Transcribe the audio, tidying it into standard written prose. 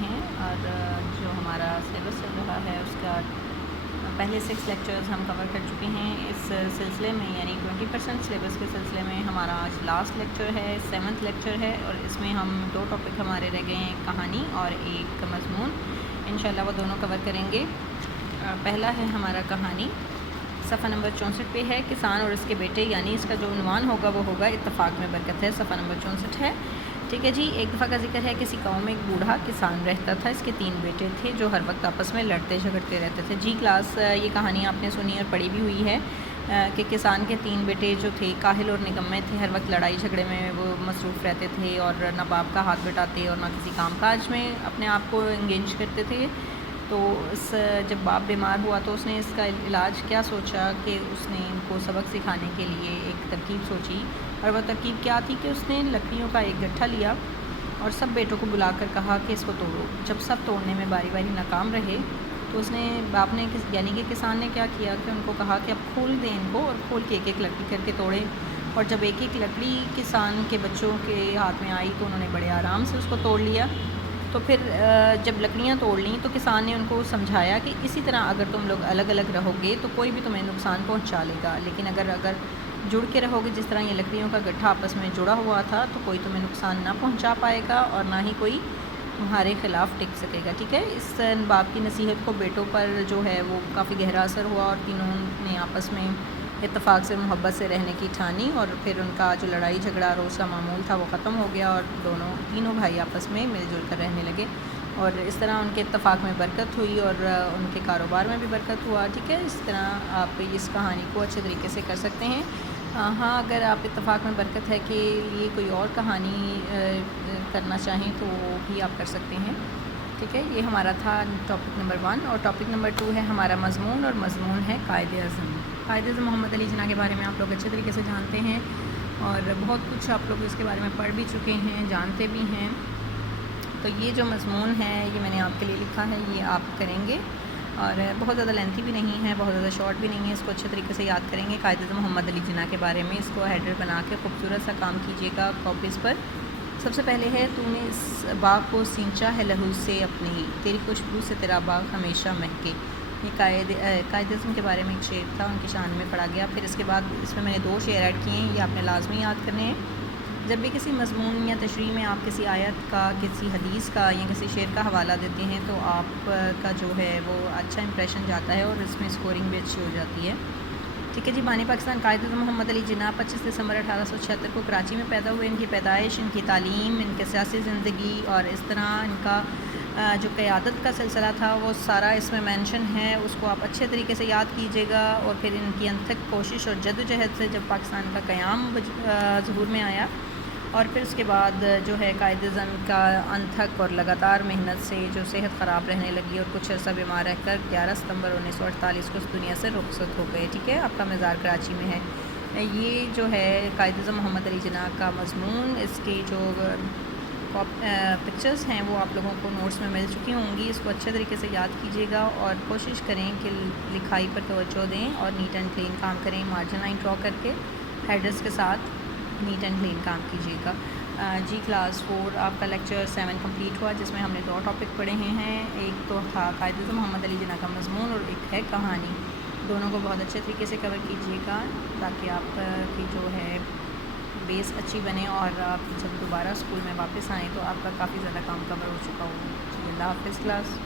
ہیں اور جو ہمارا سلیبس چل رہا ہے اس کا پہلے 6 لیکچرز ہم کور کر چکے ہیں اس سلسلے میں، یعنی 20% سلیبس کے سلسلے میں ہمارا آج لاسٹ لیکچر ہے، 7th لیکچر ہے، اور اس میں ہم 2 ٹاپک ہمارے رہ گئے ہیں، ایک کہانی اور ایک مضمون۔ انشاءاللہ وہ دونوں کور کریں گے۔ پہلا ہے ہمارا کہانی، صفحہ نمبر 64 پہ ہے، کسان اور اس کے بیٹے، یعنی اس کا جو عنوان ہوگا وہ ہوگا اتفاق میں برکت ہے، صفحہ نمبر 64 ہے۔ ٹھیک ہے جی۔ ایک دفعہ کا ذکر ہے، کسی گاؤں میں ایک بوڑھا کسان رہتا تھا، اس کے 3 بیٹے تھے جو ہر وقت آپس میں لڑتے جھگڑتے رہتے تھے۔ جی کلاس، یہ کہانی آپ نے سنی اور پڑھی بھی ہوئی ہے کہ کسان کے 3 بیٹے جو تھے کاہل اور نکمے تھے، ہر وقت لڑائی جھگڑے میں وہ مصروف رہتے تھے اور نہ باپ کا ہاتھ بٹاتے اور نہ کسی کام کاج میں اپنے آپ کو انگیج کرتے تھے۔ تو جب باپ بیمار ہوا تو اس نے اس کا علاج کیا سوچا کہ اس نے ان کو سبق سکھانے کے لیے ایک ترکیب سوچی، اور وہ ترکیب کیا تھی کہ اس نے لکڑیوں کا ایک گٹھا لیا اور سب بیٹوں کو بلا کر کہا کہ اس کو توڑو۔ جب سب توڑنے میں باری باری ناکام رہے تو اس نے باپ نے یعنی کہ کسان نے کیا کیا کہ ان کو کہا کہ اب کھول دیں ان کو، اور کھول کے ایک ایک لکڑی کر کے توڑیں۔ اور جب ایک ایک لکڑی کسان کے بچوں کے ہاتھ میں آئی تو انہوں نے بڑے آرام سے اس کو توڑ لیا۔ تو پھر جب لکڑیاں توڑ لیں تو کسان نے ان کو سمجھایا کہ اسی طرح اگر تم لوگ الگ الگ رہو گے تو کوئی بھی تمہیں نقصان پہنچا لے گا، لیکن اگر جڑ کے رہو گے جس طرح یہ لکڑیوں کا گٹھا آپس میں جڑا ہوا تھا تو کوئی تمہیں نقصان نہ پہنچا پائے گا اور نہ ہی کوئی تمہارے خلاف ٹک سکے گا۔ ٹھیک ہے۔ اس باپ کی نصیحت کو بیٹوں پر جو ہے وہ کافی گہرا اثر ہوا اور تینوں نے آپس میں اتفاق سے محبت سے رہنے کی ٹھانی، اور پھر ان کا جو لڑائی جھگڑا روز کا معمول تھا وہ ختم ہو گیا اور تینوں بھائی آپس میں مل جل کر رہنے لگے، اور اس طرح ان کے اتفاق میں برکت ہوئی اور ان کے کاروبار میں بھی برکت ہوا۔ ٹھیک ہے۔ اس طرح آپ اس کہانی کو اچھے طریقے سے کر سکتے ہیں۔ ہاں، اگر آپ اتفاق میں برکت ہے کہ یہ کوئی اور کہانی کرنا چاہیں تو بھی آپ کر سکتے ہیں۔ ٹھیک ہے۔ یہ ہمارا تھا ٹاپک نمبر 1، اور ٹاپک نمبر 2 ہے ہمارا مضمون، اور مضمون ہے قائد اعظم۔ قائد اعظم محمد علی جناح کے بارے میں آپ لوگ اچھے طریقے سے جانتے ہیں اور بہت کچھ آپ لوگ اس کے بارے میں پڑھ بھی چکے ہیں، جانتے بھی ہیں۔ تو یہ جو مضمون ہے یہ میں نے آپ کے لیے لکھا ہے، یہ آپ کریں گے، اور بہت زیادہ لینتھی بھی نہیں ہے، بہت زیادہ شارٹ بھی نہیں ہے، اس کو اچھے طریقے سے یاد کریں گے۔ قائد اعظم محمد علی جناح کے بارے میں اس کو ہیڈر بنا کے خوبصورت سا کام کیجیے گا کاپیز پر۔ سب سے پہلے ہے، تو نے اس باغ کو سینچا ہے لہو سے اپنی، تیری خوشبو سے تیرا باغ ہمیشہ مہکے۔ یہ قائد اعظم کے بارے میں ایک شعر تھا، ان کی شان میں پڑھا گیا۔ پھر اس کے بعد اس میں نے 2 شعر ایڈ کیے ہیں، یہ آپ نے لازمی یاد کرنے ہیں۔ جب بھی کسی مضمون یا تشریح میں آپ کسی آیت کا، کسی حدیث کا یا کسی شعر کا حوالہ دیتے ہیں تو آپ کا جو ہے وہ اچھا امپریشن جاتا ہے اور اس میں اسکورنگ بھی اچھی ہو جاتی ہے۔ ٹھیک ہے جی۔ بانی پاکستان قائد اعظم محمد علی جناح 25 دسمبر 1876 کو کراچی میں پیدا ہوئے۔ ان کی پیدائش، ان کی تعلیم، ان کے سیاسی زندگی اور اس طرح ان کا جو قیادت کا سلسلہ تھا وہ سارا اس میں مینشن ہے، اس کو آپ اچھے طریقے سے یاد کیجیے گا۔ اور پھر ان کی انتھک کوشش اور جدوجہد سے جب پاکستان کا قیام ظہور میں آیا، اور پھر اس کے بعد جو ہے قائد اعظم کا انتھک اور لگاتار محنت سے جو صحت خراب رہنے لگی اور کچھ عرصہ بیمار رہ کر 11 ستمبر 1948 کو اس دنیا سے رخصت ہو گئے۔ ٹھیک ہے۔ آپ کا مزار کراچی میں ہے۔ یہ جو ہے قائد اعظم محمد علی جناح کا مضمون، اس کی جو پکچرز ہیں وہ آپ لوگوں کو نوٹس میں مل چکی ہوں گی۔ اس کو اچھے طریقے سے یاد کیجیے گا اور کوشش کریں کہ لکھائی پر توجہ دیں اور نیٹ اینڈ کلین کام کریں، مارجن لائن ڈرا کر کے ہیڈرز کے ساتھ نیٹ اینڈ کلین کام کیجیے گا۔ جی کلاس 4 آپ کا لیکچر 7 کمپلیٹ ہوا، جس میں ہم نے 2 ٹاپک پڑھے ہیں، ایک تو تھا قائد اعظم محمد علی جناح کا مضمون اور ایک ہے کہانی۔ دونوں کو بہت اچھے طریقے سے کور کیجیے گا تاکہ آپ کی جو ہے بیس اچھی بنے، اور آپ جب دوبارہ اسکول میں واپس آئیں تو آپ کا کافی زیادہ کام کور ہو چکا ہو۔ اللہ حافظ کلاس۔